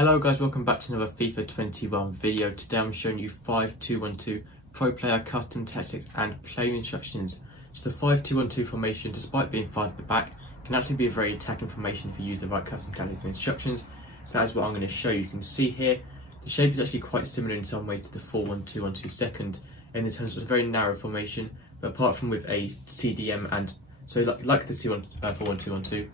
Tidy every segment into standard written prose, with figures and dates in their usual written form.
Hello guys, welcome back to another FIFA 21 video. Today I'm showing you 5-2-1-2 pro player custom tactics and player instructions. So the 5-2-1-2 formation, despite being 5 at the back, can actually be a very attacking formation if you use the right custom tactics and instructions. So that's what I'm going to show you. You can see here, the shape is actually quite similar in some ways to the 4-1-2-1-2 second, in the terms of a very narrow formation, but apart from with a CDM and, so like the 4-1-2-1-2, if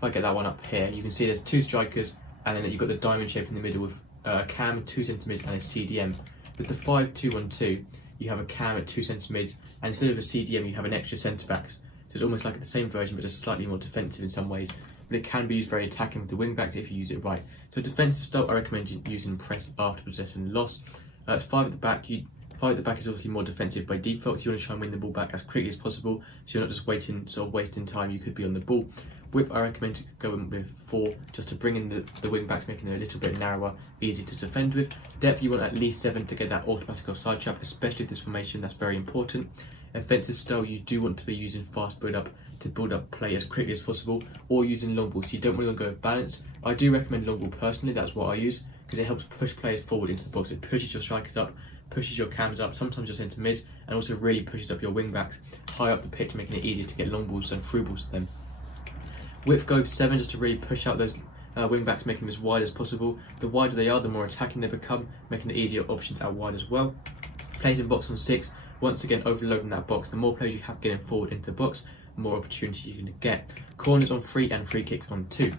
I get that one up here, you can see there's 2 strikers, and then you've got the diamond shape in the middle with a cam, 2 centimeters, and a CDM. With the 5-2-1-2, you have a cam at 2 centimeters, and instead of a CDM, you have an extra centre backs. So it's almost like the same version, but just slightly more defensive in some ways. But it can be used very attacking with the wing backs if you use it right. So defensive style, I recommend using press after possession loss. It's 5 at the back. 5 at the back is obviously more defensive by default, so you want to try and win the ball back as quickly as possible, so you're not just wasting time. You could be on the ball. Width, I recommend going with 4, just to bring in the wing backs, making it a little bit narrower, easy to defend with. Depth, you want at least 7 to get that automatic offside trap, especially this formation. That's very important. Offensive style, you do want to be using fast build up to build up play as quickly as possible, or using long ball. So you don't really want to go with balance. I do recommend long ball personally. That's what I use because it helps push players forward into the box. It pushes your strikers up, pushes your cams up, sometimes your centre mids, and also really pushes up your wing backs high up the pitch, making it easier to get long balls and through balls to them. Width, go 7 just to really push out those wing backs, making them as wide as possible. The wider they are, the more attacking they become, making it easier options out wide as well. Players in box on 6, once again overloading that box. The more players you have getting forward into the box, the more opportunities you're going to get. Corners on 3 and free kicks on 2.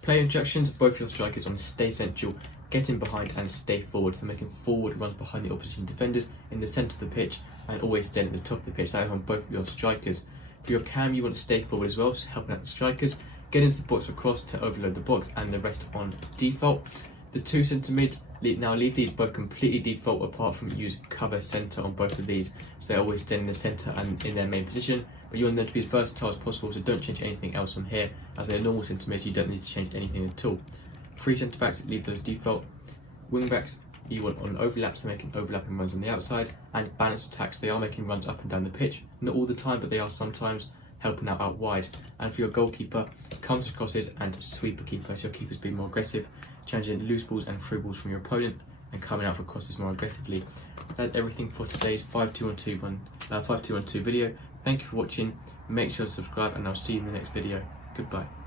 Player instructions, both your strikers on stay central, get in behind and stay forward. So making forward runs behind the opposition defenders in the centre of the pitch and always staying at the top of the pitch. That is on both of your strikers. For your cam, you want to stay forward as well, so helping out the strikers. Get into the box for cross to overload the box, and the rest on default. The 2 centre mid, now leave these both completely default apart from use cover centre on both of these. So they're always staying in the centre and in their main position. But you want them to be as versatile as possible, so don't change anything else on here. As they're normal centre mids, you don't need to change anything at all. 3 centre backs, leave those default. Wing backs, you want on overlaps, so making overlapping runs on the outside, and balanced attacks, they are making runs up and down the pitch. Not all the time, but they are sometimes, helping out wide. And for your goalkeeper, counter crosses and sweeper keeper, so your keepers being more aggressive, challenging loose balls and through balls from your opponent, and coming out for crosses more aggressively. That's everything for today's 5-2-1-2 video. Thank you for watching. Make sure to subscribe, and I'll see you in the next video. Goodbye.